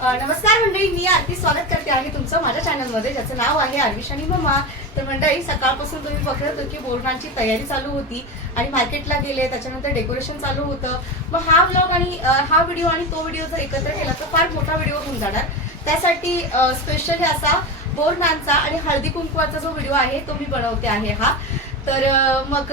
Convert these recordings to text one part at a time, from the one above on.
नमस्कार मंडळी मी आरती स्वागत करते आहे तुमचं माझ्या चॅनलमध्ये ज्याचं नाव आहे आरविश आणि मम्मा तर मंडळी सकाळपासून तुम्ही बघत होतो की बोरणांची तयारी चालू होती आणि मार्केटला गेले त्याच्यानंतर डेकोरेशन चालू होतं. मग हा ब्लॉग आणि हा व्हिडिओ आणि तो व्हिडिओ जर एकत्र केला तर फार मोठा व्हिडिओ होऊन जाणार. त्यासाठी स्पेशली असा बोरणांचा आणि हळदी कुंकवाचा जो व्हिडिओ आहे तो मी बनवते आहे हा. तर मग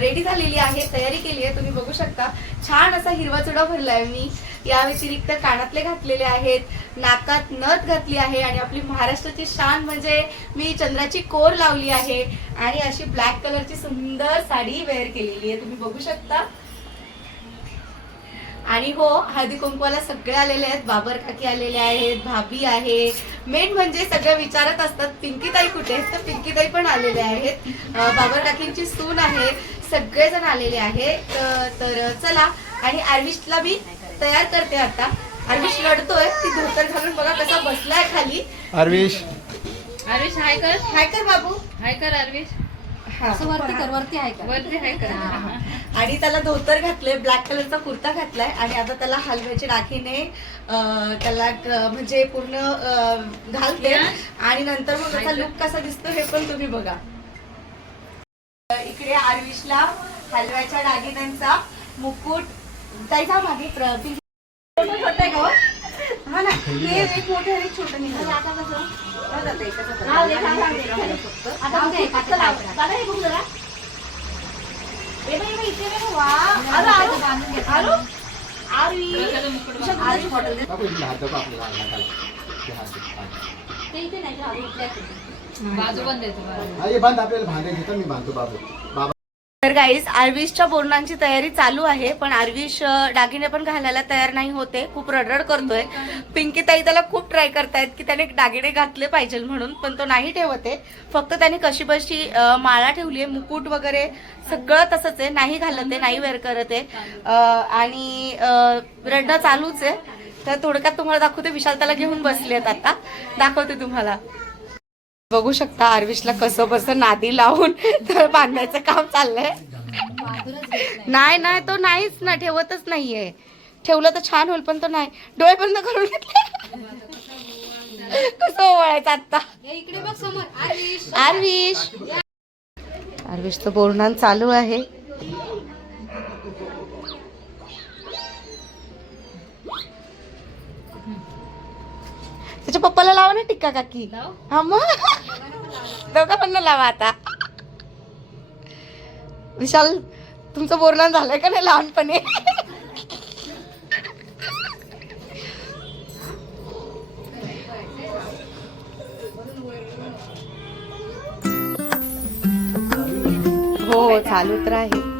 रेडी झालेली आहे तयारी केली आहे तुम्ही बघू शकता. छान असा हिरवा चुडा भरलाय मी. या व्यतिरिक्त कानातले घातलेले आहेत नाकात नथ घातली आहे आणि आपली महाराष्ट्राची शान म्हणजे मी चंद्राची कोर लावली आहे आणि अशी ब्लॅक कलरची सुंदर साडी वेअर केलेली आहे. तुम्ही बघू शकता. आणि हो हळदी कुंकवाला सगळे आलेले आहेत बाबर काकी आलेले आहेत भाभी आहे. मेन म्हणजे सगळे विचारत असतात पिंकीताई कुठे आहेत? तर पिंकीताई पण आलेले आहेत. बाबर काकींची सून आहे सगळेजण आलेले आहेत. तर चला आणि आर्विशला मी तयार करते आता. आर्विश लढतोय ती धोतर घालून बघा कसा बसलाय खाली. अरविश. अरविश हाय कर. हाय कर बाबू. हाय कर अरविश. हा. असं वरती कर वरती आहे का? वरती हाय कर आणि त्याला धोतर घातलंय ब्लॅक कलरचा कुर्ता घातलाय आणि आता त्याला हलव्याच्या राखीने अं, त्याला म्हणजे पूर्ण घालते. आणि नंतर मग त्याचा लुक कसा दिसतो हे पण तुम्ही बघा. इकडे आरविशला हलव्याच्या दागिन्यांचा मुकुट. जा मागे प्र- पिंकी. छोटं आहे का हो? हा ना हे एक मोठं आणि एक छोटं निघालं आता कसं बघा ताई, कसं करायचं. लाव दे, लाव दे, आणि लाव दे. फक्त. आता बघ, आता लाव. दादा हे बघ जरा ए बाई, बाई, इथे बघ. वा. घेतलं. आलो. आरवी. डोक्याला मुकुट तुझ्या आरवी दुधाची बॉटल दे. बाबू इथले हात दाखव आपल्याला हाताला. ते हात दे, हात. ते इथे नाही ते आधी इथल्या इथे. बाजू बंद आहे तुम्हाला हा, हे बांध आपल्याला भांडे घेतो मी बांधतो बाबू बाबा तर गाईज आर्विशच्या बोरणांची तयारी चालू आहे पण आर्विश दागिने पण घालायला तयार नाही होते. खूप रडरड करतोय. पिंकी ताई त्याला खूप ट्राय करतायत की त्याने दागिने घातले पाहिजे म्हणून पण तो नाही ठेवत आहे. फक्त त्याने कशी बशी माळा ठेवली आहे मुकुट वगैरे सगळं तसंच आहे. नाही घालत आहे नाही वेअर करत आहे. आणि रडणं चालूच आहे. तर थोडक्यात तुम्हाला दाखवते विशाल त्याला घेऊन बसले आहेत आता. दाखवते तुम्हाला. बघू शकता आर्विशला कसं बसं नादी लावून तर बांधायचं काम चाललंय. नाही नाही तो नाहीच ना ठेवतच नाहीये. ठेवलं तर छान होईल पण तो नाही. डोळे बंद करून घेतले. कसं ओवाळायचं आता आरविश. आर्विश. आर्विशचं बोलणं चालू आहे. त्याच्या पप्पाला लावा ना टिक्का काकी. लाव. हा मग. दोघं पण लावा आता. विशाल तुमचं बोलणं झालंय का नाही लहानपणी? हो हो चालू तर आहे.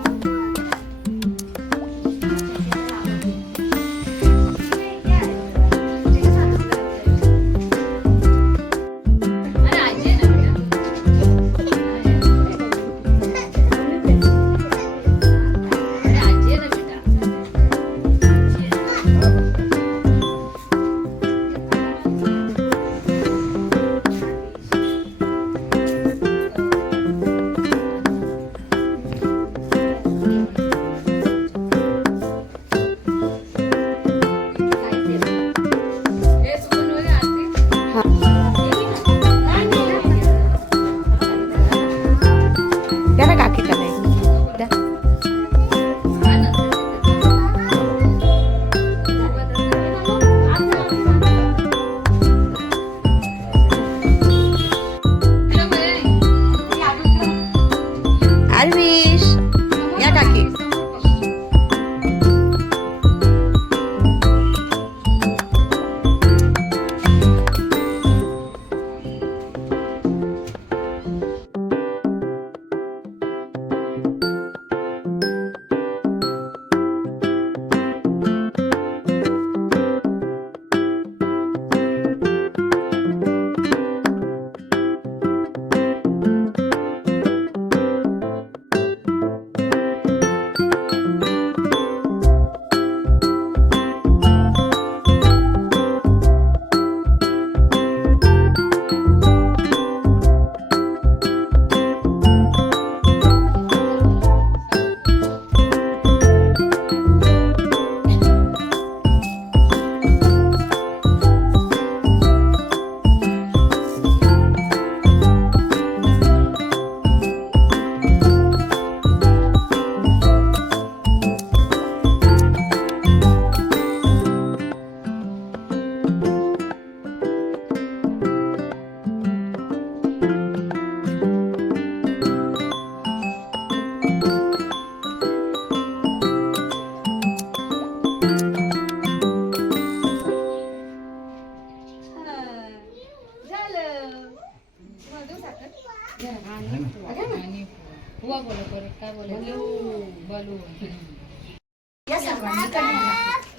या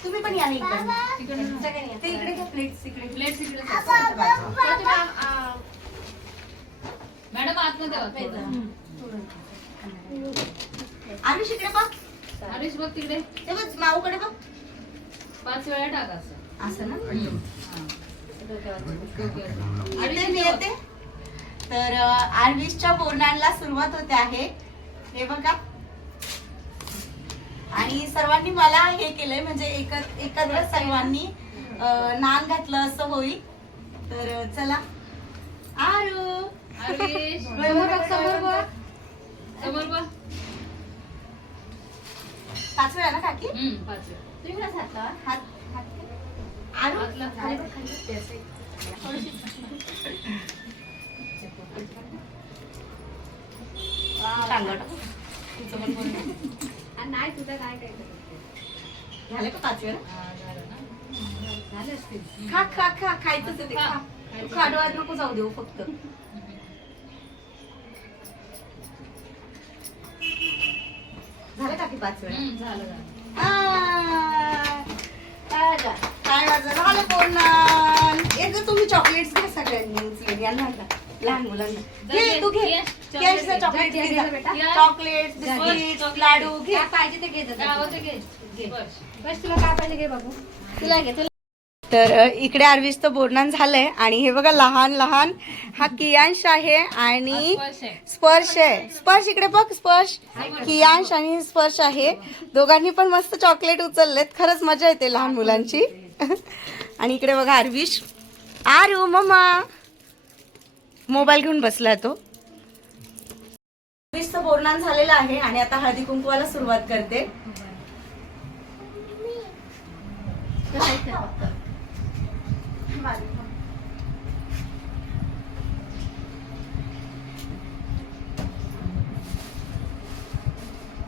तुम्ही पण या इकडे इकडे प्लेट्स इकडे मॅडम आतमध्ये इकडे बघ. बघ तिकडे. माऊकडे बघ. पाच वेळा असं. असं तर आरवीसच्या बोलण्याला सुरुवात होते आहे. हे बघा आणि सर्वांनी मला हे केलंय म्हणजे एकत्र सर्वांनी नान घातलं असं होईल. तर चला. आरू. पाच वेळा ना काकी? वेळा. हात हात आरू. थोडीशी. नाही तुझं काय काय झालं का पाच वेळा? झालं असतील. खा खा खा खायचंच आहे ते खा. तू खाडवात नको जाऊ देऊ फक्त. झालं का की पाच वेळा? झालं झालं. काय माझं? झालं पूर्ण एक तुम्ही चॉकलेट्स घ्या सगळ्यांनी उचलून. यांना. लहान मुलांना. घे तू घे. चॉकलेट घे, घे बेटा. चॉकलेट्स बिस्किट लाडू घे. काय पाहिजे ते घे जा. बस. बस तुला काय पाहिजे घे बाबू तुला घे तुला. तर अ, इकडे आरवीचं बोर्डन झालंय. आणि हे बघा लहान लहान हा कियांश आहे आणि स्पर्श आहे. स्पर्श आहे. स्पर्श इकडे बघ स्पर्श. कियांश आणि स्पर्श आहे. दोघांनी पण मस्त चॉकलेट उचललेत. खरंच मजा येते लहान मुलांची. आणि इकडे बघा आरविश. आरू मम्मा. मोबाईल घेऊन बसलाय तो. बोरणान झालेलं आहे आणि आता हळदी कुंकवाला सुरुवात करते.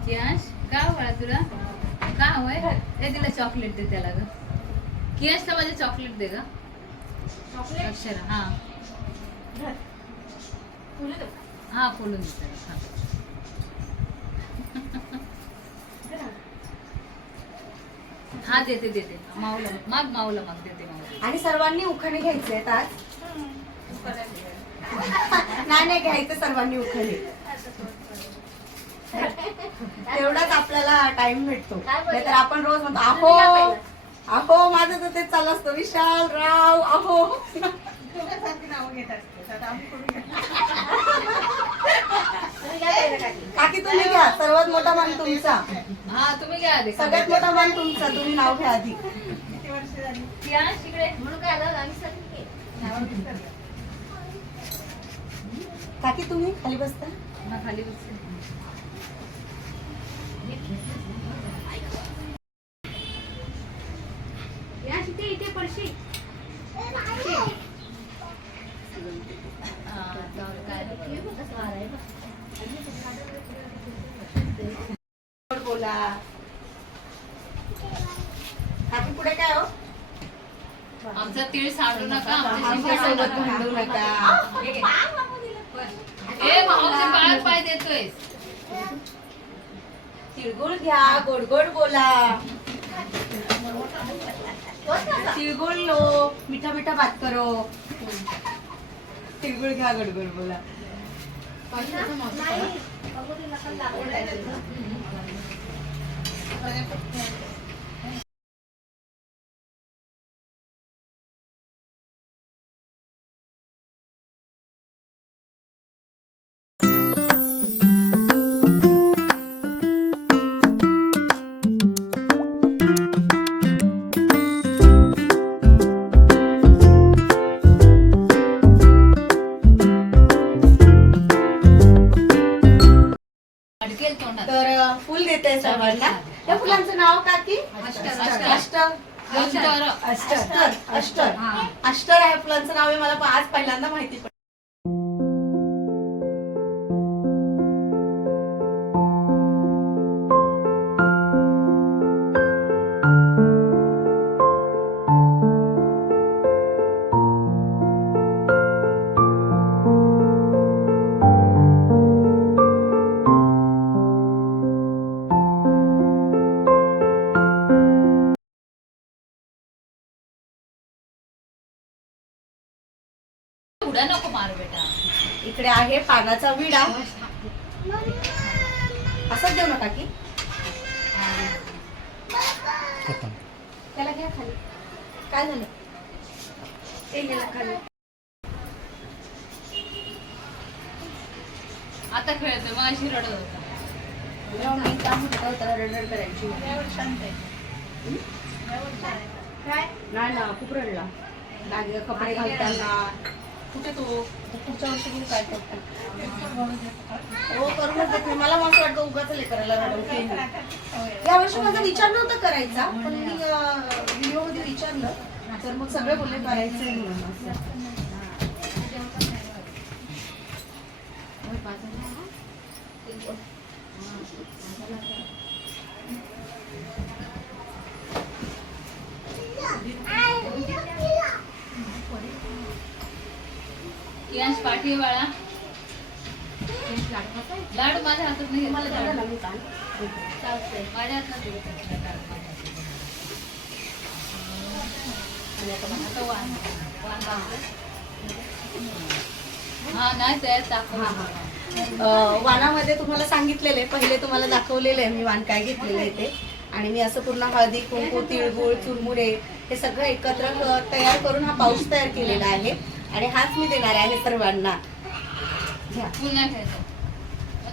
कियांश का हवं तुला? का हवंय हे? तिला चॉकलेट दे त्याला ग. कियांशला माझे चॉकलेट दे ग. अक्षरा हा. हा खोलून हा. हा देते देते. माऊला माग माऊला माग देते माऊला आणि सर्वांनी उखाणे घ्यायचे आहेत आज? नाही नाही घ्यायचे सर्वांनी उखाणे. तेवढाच आपल्याला टाइम भेटतो. नाहीतर आपण रोज म्हणतो अहो अहो माझं तर तेच चालू असतं. विशाल राव काकी तुम्ही घ्या. सर्वात मोठा मान तुमचा. हा तुम्ही घ्या आधी. सगळ्यात मोठा मान तुमचा. तुम्ही नाव घ्या आधी. कियांश इकडे काकी तुम्ही खाली बसता? खाली बस या शिते इथे पडशी हा, जाऊ दे, काय नाही. गोड बोला. काकी पुढे काय हो? आमचा तीळ सांडू नका आमच्या आमच्यासोबत भांडू नका. ए भाऊच्या बाळ पाय देतोय तिळगुळ घ्या गोड गोड बोला. तिळगुळ लो मिठा मिठा बात करो. तिळगुळ घ्या गोड गोड बोला. Thank you. Aster aster. Aster aster aster आहे फुलांचं नाव आहे मला आज पहिल्यांदा माहिती पडलं उड्या नको मारू बेटा. इकडे आहे पानाचा विडा. असंच देऊ नका की. त्याला घ्या खाली. काय झालं? ते गेलं खाली. आता खेळतोय मग अशी रडत होता. मी काम होतं होतं रडरड करायची. काय? नाही ना खूप रडला. कपडे घालताना. कुठे तो? पुढच्या वर्षी मी काय करता? हो करूनच देत नाही. मला असं वाटतं उगाच लेकराला रडवते मी. या वर्षी माझा विचार नव्हता करायचा पण मी व्हिडिओमध्ये विचारलं. तर मग सगळे बोलले करायचंय यश पाठी बाळा. लाडू माझ्या हातात नाही. माझ्या हातात. हा नाही दाखव वाणामध्ये तुम्हाला सांगितलेले पहिले तुम्हाला दाखवलेले आहे मी वाण काय घेतलेलं आहे ते. आणि मी असं पूर्ण हळदी कुंकू तिळगुळ चुरमुरे हे सगळं एकत्र तयार करून हा पाऊस तयार केलेला आहे. आणि हाच मी देणार आहे सर्वांना. घ्या. पुन्हा घ्यायचं.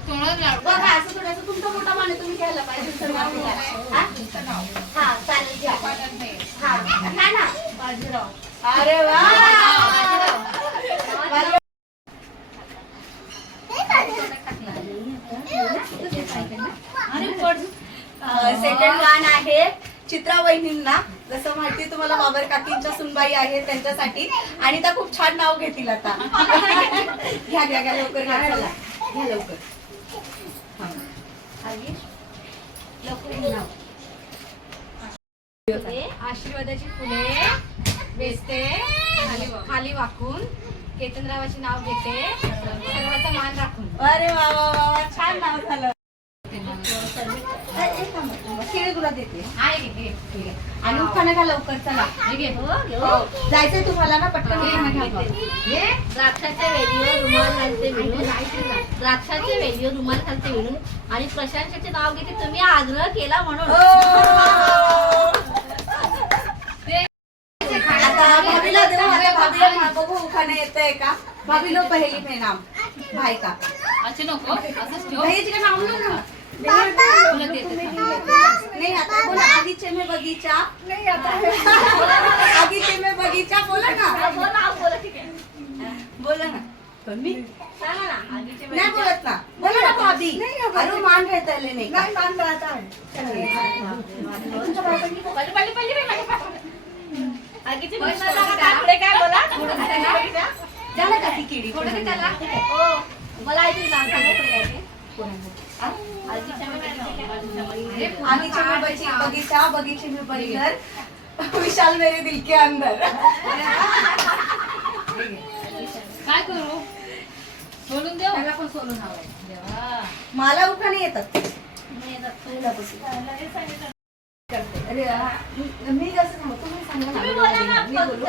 थोडं लाडू. बघा असं थोडंसं तुमचा मोठा मान आहे, तुम्ही घ्यायला पाहिजे सर्वांना. हा? हा चालेल घ्या. हा. घ्या ना. अरे वा! अरे सेकंड वान आहे. चित्रा वहिनींना जसं माहिती तुम्हाला बाबर काकींच्या सुनबाई आहे त्यांच्यासाठी. आणि त्या खूप छान नाव घेतील आता. घ्या घ्या घ्या लवकर घ्या चला. घ्या लवकर. नाव. आशीर्वादाची फुले वेचते खाली वाकून केतनरावाचे नाव घेते सर्वांचा मान राखून. अरे वा वा वा छान नाव झालं. तुला देते. आणि उखाणा घ्या लवकर चला. हो. जायचंय तुम्हाला ना पटकन घ्या बघ. द्राक्षाच्या वेलीवर रुमाल घालते विणून द्राक्षाच्या वेलीवर रुमाल घालते विणून आणि प्रशंसाचे नाव घेते तुम्ही आग्रह केला म्हणून. आता भाभीला देऊ आता. भाभीला मा- बघू उखाणा येतंय का? भाभीलो पहिली में नाम भाई का? असे नको. असंच ठेव. का नाम लो ना. नहीं आता बोला आगीचे में बगीचा. नहीं आता आगीचे में बगीचा बोला ना. बोला ना. कमी? नहीं बोलत ना. बोला ना भाभी. अरे मान रहता है लेने का मान रहता है झालं का ती किडी? मला ऐकली ना बगीचा बगीचे में बंदर विशाल मेरे दिल के अंदर. काय करू? सोडून देऊ? त्याला पण सोडून हवंय. मला उखाणे येतात हा, मी- मी कसं सांगू तुम्ही सांगा ना. मी बोलू.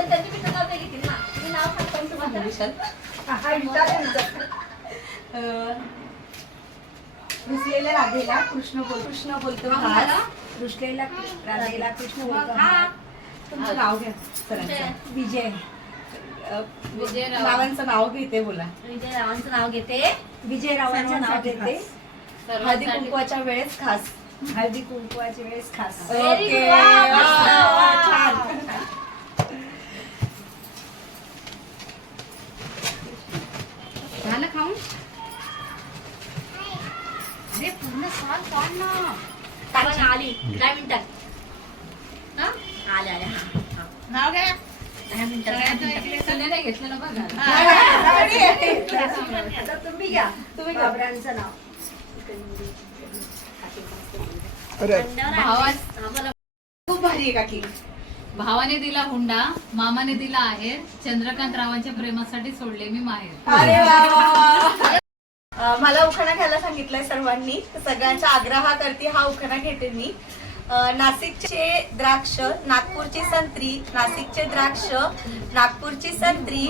रुसलेल्या राधेला कृष्ण बोल कृष्ण बोलतो. रुसलेल्या राधेला कृष्ण बोलतो. तुमचं नाव घ्या. सरांचं. विजय. अं, विजयराव. बाबांचं नाव घेते बोला. विजय रावांचं नाव घेते. विजयरावांचं नाव घेते. हळदी कुंकवाच्या वेळेस खास. हळदी कुंकवाच्या वेळेस खास. Very okay good. वा, वा, वा, वा. छान झालं खाऊन अरे पूर्ण स्वाद काढ ना पण आली. दहा मिनिटात. हा? आले आले हा, हा. नाव घ्या दहा मिनिटात. दहा मिनिटात. तुला नाही घेतलं ना बघा आता. तुम्ही घ्या. तुम्ही घ्या बाबरांचं नाव. भावा आम्हाला खूप भारी आहे काकी. भावाने दिला हुंडा मामाने दिला आहे. चंद्रकांत रावांच्या प्रेमासाठी सोडले मी माहेर. अरे वा, वा, वा. मला उखाणा घ्यायला सांगितलंय सर्वांनी. सगळ्यांच्या आग्रहाकरती हा उखाणा घेते मी. नाशिकचे द्राक्ष नागपूरची संत्री नाशिकचे द्राक्ष नागपूरची संत्री.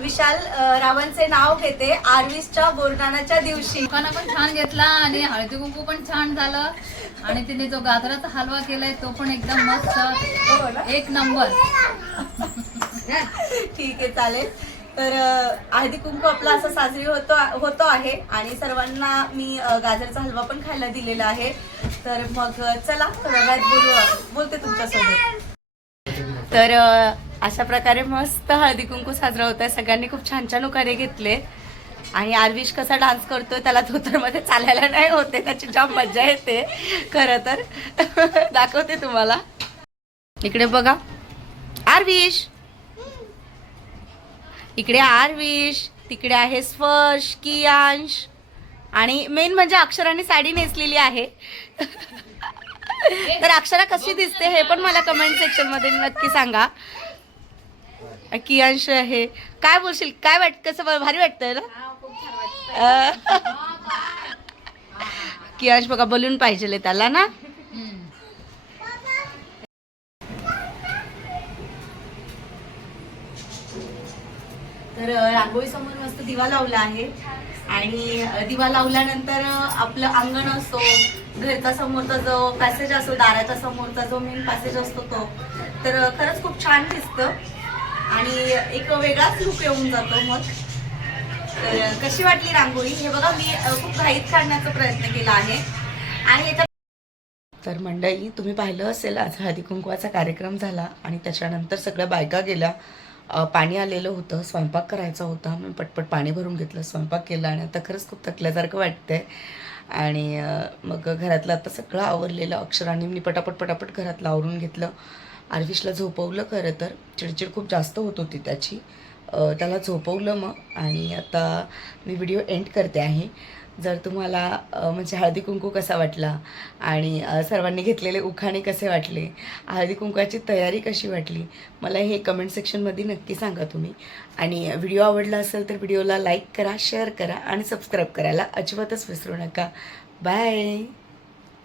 विशाल रावांचे नाव घेते आर्विसच्या बोरनानाच्या दिवशी. दुकानं पण छान घेतला आणि हळदी कुंकू पण छान झालं. आणि तिने जो गाजराचा हलवा केलाय तो पण एकदम मस्त. एक नंबर. ठीक आहे चालेल. तर अं, हळदी कुंकू आपला असं साजरी होतो होतो आहे आणि सर्वांना मी गाजरचा हलवा पण खायला दिलेला आहे. तर मग चला थोड्या बोलू बोलते तुमच्यासोबत. तर अशा प्रकारे मस्त हळदी कुंकू साजरा होत आहे. सगळ्यांनी खूप छान छान उकारे घेतले. आणि आरविश कसा डान्स करतोय त्याला धोतरमध्ये चालायला नाही होते त्याची जाम मजा येते. खरं तर. दाखवते तुम्हाला. इकडे बघा. आरविश! इकडे आरविश तिकडे आहे स्पर्श कियांश. आणि मेन म्हणजे अक्षराने साडी नेसलेली आहे. तर अक्षरा कशी दिसते हे पण मला कमेंट सेक्शनमध्ये नक्की सांगा. कियांश आहे. काय बोलशील? काय वाट कसं भारी वाटतंय ना. कियांश बघा बलून पाहिजे त्याला ना? तर रांगोळीसमोर मस्त दिवा लावला आहे. आणि दिवा लावल्यानंतर आपलं अंगण असतो घरचा समोरचा जो पॅसेज असतो दाराच्या समोरचा जो मेन पॅसेज असतो तो. तर खरंच खूप छान दिसतं. आणि एक वेगळाच लुक येऊन जातो मग. तर कशी वाटली रांगोळी? हे बघा मी खूप घाईत काढण्याचा प्रयत्न केला आहे. आणि याच्या तर मंडळी तुम्ही पाहिलं असेल आज हळदी कुंकवाचा कार्यक्रम झाला आणि त्याच्यानंतर सगळ्या बायका गेल्या. पाणी आलेलं होतं स्वयंपाक करायचा होता. मी पटपट पाणी भरून घेतलं स्वयंपाक केला आणि आता खरंच खूप थकल्यासारखं वाटतंय. आणि मग घरातलं आता सगळं आवरलेलं अक्षरांनी मी पटापट पटापट घरातलं आवरून घेतलं. आरविशला झोपवलं खरं तर. चिडचिड खूप जास्त होत होती त्याची. त्याला झोपवलं मग. आणि आता मी व्हिडिओ एंड करते आहे. जर तुम्हाला म्हणजे हळदी कुंकू कसा वाटला? आणि सर्वांनी घेतलेले उखाणे कसे वाटले? हळदी कुंकवाची तयारी कशी वाटली? मला हे कमेंट सेक्शनमध्ये नक्की सांगा तुम्ही. आणि व्हिडिओ आवडला असेल तर व्हिडिओला लाईक करा शेअर करा आणि सबस्क्राईब करायला अजिबातच विसरू नका. बाय